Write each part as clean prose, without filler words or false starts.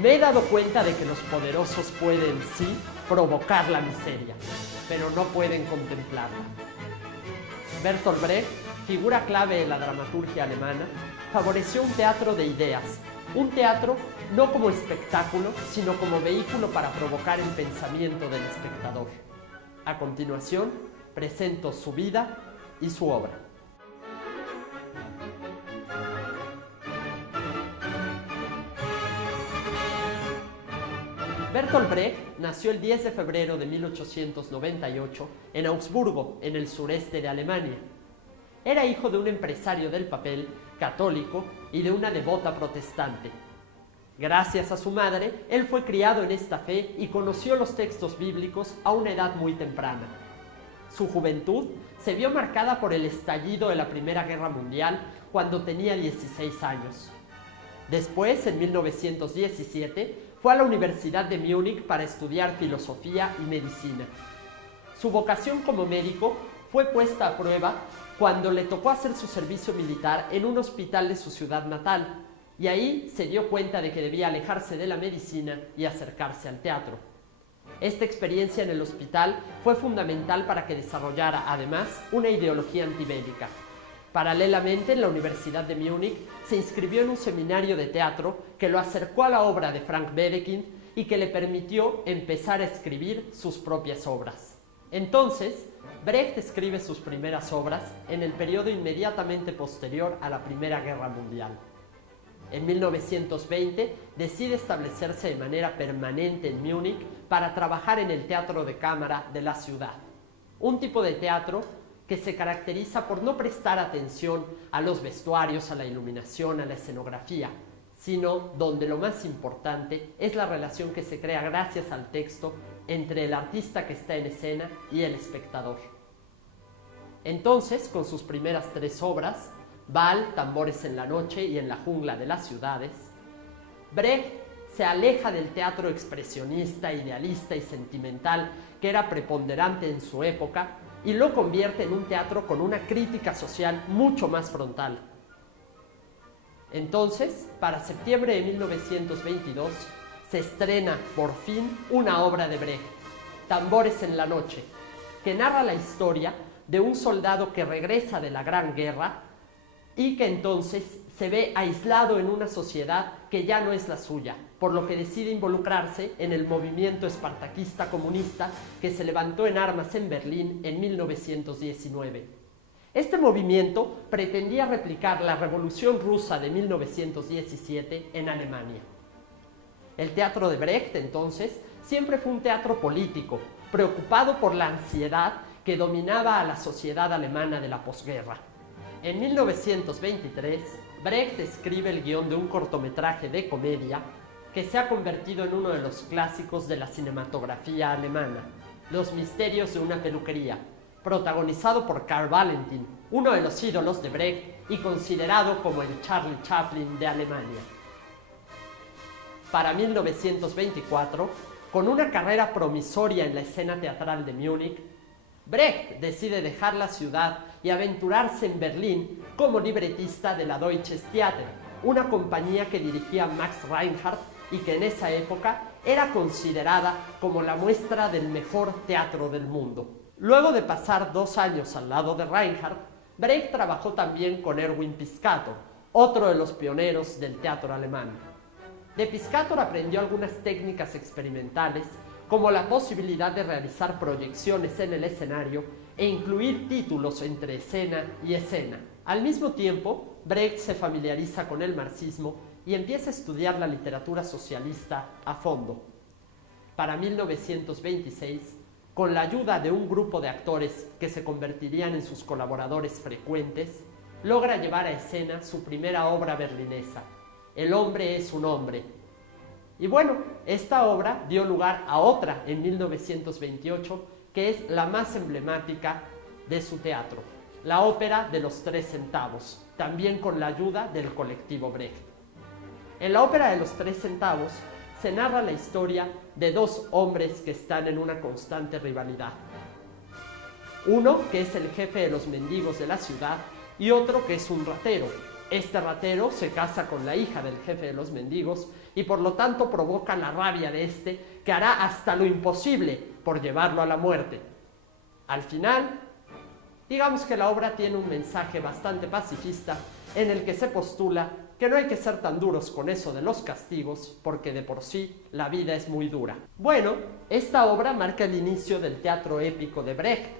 Me he dado cuenta de que los poderosos pueden, sí, provocar la miseria, pero no pueden contemplarla. Bertolt Brecht, figura clave en la dramaturgia alemana, favoreció un teatro de ideas, un teatro no como espectáculo, sino como vehículo para provocar el pensamiento del espectador. A continuación, presento su vida y su obra. Bertolt Brecht nació el 10 de febrero de 1898 en Augsburgo, en el sureste de Alemania. Era hijo de un empresario del papel, católico, y de una devota protestante. Gracias a su madre, él fue criado en esta fe y conoció los textos bíblicos a una edad muy temprana. Su juventud se vio marcada por el estallido de la Primera Guerra Mundial cuando tenía 16 años. Después, en 1917, fue a la Universidad de Múnich para estudiar filosofía y medicina. Su vocación como médico fue puesta a prueba cuando le tocó hacer su servicio militar en un hospital de su ciudad natal, y ahí se dio cuenta de que debía alejarse de la medicina y acercarse al teatro. Esta experiencia en el hospital fue fundamental para que desarrollara, además, una ideología antibélica. Paralelamente, en la Universidad de Múnich, se inscribió en un seminario de teatro que lo acercó a la obra de Frank Wedekind y que le permitió empezar a escribir sus propias obras. Entonces, Brecht escribe sus primeras obras en el periodo inmediatamente posterior a la Primera Guerra Mundial. En 1920 decide establecerse de manera permanente en Múnich para trabajar en el teatro de cámara de la ciudad, un tipo de teatro que se caracteriza por no prestar atención a los vestuarios, a la iluminación, a la escenografía, sino donde lo más importante es la relación que se crea gracias al texto entre el artista que está en escena y el espectador. Entonces, con sus primeras 3 obras, Bal, Tambores en la noche y En la jungla de las ciudades, Brecht se aleja del teatro expresionista, idealista y sentimental que era preponderante en su época y lo convierte en un teatro con una crítica social mucho más frontal. Entonces, para septiembre de 1922, se estrena por fin una obra de Brecht, Tambores en la noche, que narra la historia de un soldado que regresa de la Gran Guerra y que entonces se ve aislado en una sociedad que ya no es la suya, por lo que decide involucrarse en el movimiento espartaquista comunista que se levantó en armas en Berlín en 1919. Este movimiento pretendía replicar la Revolución Rusa de 1917 en Alemania. El teatro de Brecht, entonces, siempre fue un teatro político, preocupado por la ansiedad que dominaba a la sociedad alemana de la posguerra. En 1923, Brecht escribe el guión de un cortometraje de comedia que se ha convertido en uno de los clásicos de la cinematografía alemana, Los misterios de una peluquería, protagonizado por Karl Valentin, uno de los ídolos de Brecht y considerado como el Charlie Chaplin de Alemania. Para 1924, con una carrera promisoria en la escena teatral de Múnich, Brecht decide dejar la ciudad y aventurarse en Berlín como libretista de la Deutsches Theater, una compañía que dirigía Max Reinhardt y que en esa época era considerada como la muestra del mejor teatro del mundo. Luego de pasar 2 años al lado de Reinhardt, Brecht trabajó también con Erwin Piscator, otro de los pioneros del teatro alemán. De Piscator aprendió algunas técnicas experimentales, como la posibilidad de realizar proyecciones en el escenario e incluir títulos entre escena y escena. Al mismo tiempo, Brecht se familiariza con el marxismo y empieza a estudiar la literatura socialista a fondo. Para 1926, con la ayuda de un grupo de actores que se convertirían en sus colaboradores frecuentes, logra llevar a escena su primera obra berlinesa, El hombre es un hombre. Y bueno, esta obra dio lugar a otra en 1928, que es la más emblemática de su teatro, la ópera de los 3 centavos, también con la ayuda del colectivo Brecht. En la ópera de los 3 centavos se narra la historia de 2 hombres que están en una constante rivalidad. Uno que es el jefe de los mendigos de la ciudad y otro que es un ratero, Este ratero se casa con la hija del jefe de los mendigos y por lo tanto provoca la rabia de este, que hará hasta lo imposible por llevarlo a la muerte. Al final, digamos que la obra tiene un mensaje bastante pacifista en el que se postula que no hay que ser tan duros con eso de los castigos porque de por sí la vida es muy dura. Bueno, esta obra marca el inicio del teatro épico de Brecht,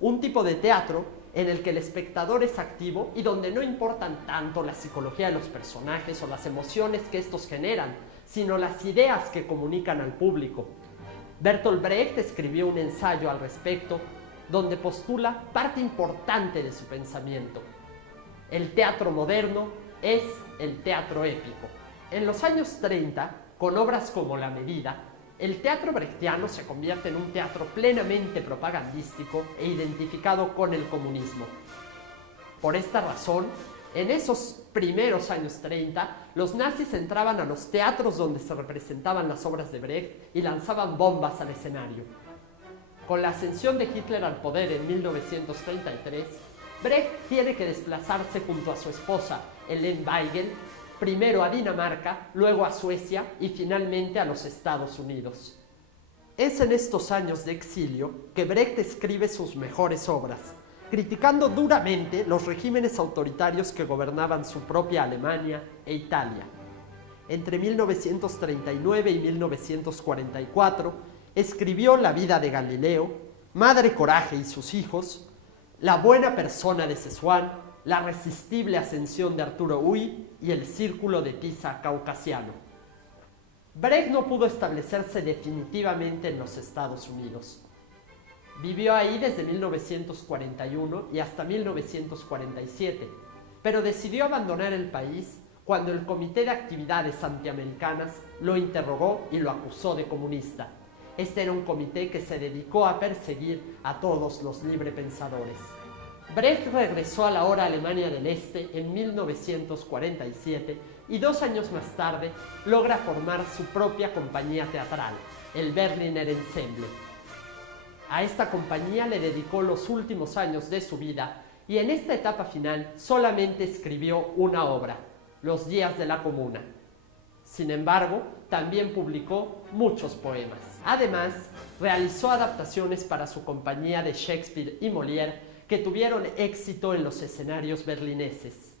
un tipo de teatro en el que el espectador es activo y donde no importan tanto la psicología de los personajes o las emociones que estos generan, sino las ideas que comunican al público. Bertolt Brecht escribió un ensayo al respecto donde postula parte importante de su pensamiento. El teatro moderno es el teatro épico. En los años 30, con obras como La Medida, el teatro brechtiano se convierte en un teatro plenamente propagandístico e identificado con el comunismo. Por esta razón, en esos primeros años 30, los nazis entraban a los teatros donde se representaban las obras de Brecht y lanzaban bombas al escenario. Con la ascensión de Hitler al poder en 1933, Brecht tiene que desplazarse junto a su esposa, Helene Weigel, primero a Dinamarca, luego a Suecia y finalmente a los Estados Unidos. Es en estos años de exilio que Brecht escribe sus mejores obras, criticando duramente los regímenes autoritarios que gobernaban su propia Alemania e Italia. Entre 1939 y 1944 escribió La vida de Galileo, Madre Coraje y sus hijos, La buena persona de Szechuan, La resistible ascensión de Arturo Huy y El círculo de tiza caucasiano. Brecht no pudo establecerse definitivamente en los Estados Unidos. Vivió ahí desde 1941 y hasta 1947, pero decidió abandonar el país cuando el Comité de Actividades Antiamericanas lo interrogó y lo acusó de comunista. Este era un comité que se dedicó a perseguir a todos los librepensadores. Brecht regresó a la ahora Alemania del Este en 1947 y 2 años más tarde logra formar su propia compañía teatral, el Berliner Ensemble. A esta compañía le dedicó los últimos años de su vida y en esta etapa final solamente escribió una obra, Los días de la Comuna. Sin embargo, también publicó muchos poemas. Además, realizó adaptaciones para su compañía de Shakespeare y Molière que tuvieron éxito en los escenarios berlineses.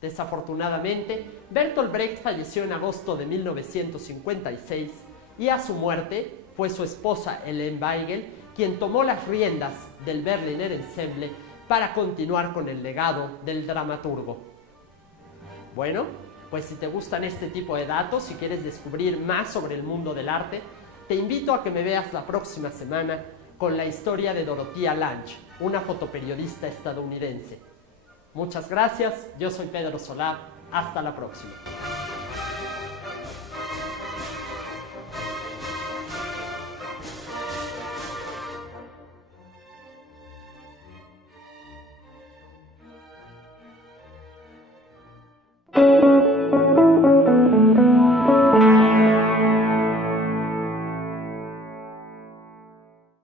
Desafortunadamente, Bertolt Brecht falleció en agosto de 1956 y a su muerte fue su esposa Helene Weigel quien tomó las riendas del Berliner Ensemble para continuar con el legado del dramaturgo. Bueno, pues si te gustan este tipo de datos, si quieres descubrir más sobre el mundo del arte, te invito a que me veas la próxima semana con la historia de Dorothea Lange, una fotoperiodista estadounidense. Muchas gracias, yo soy Pedro Solá, hasta la próxima.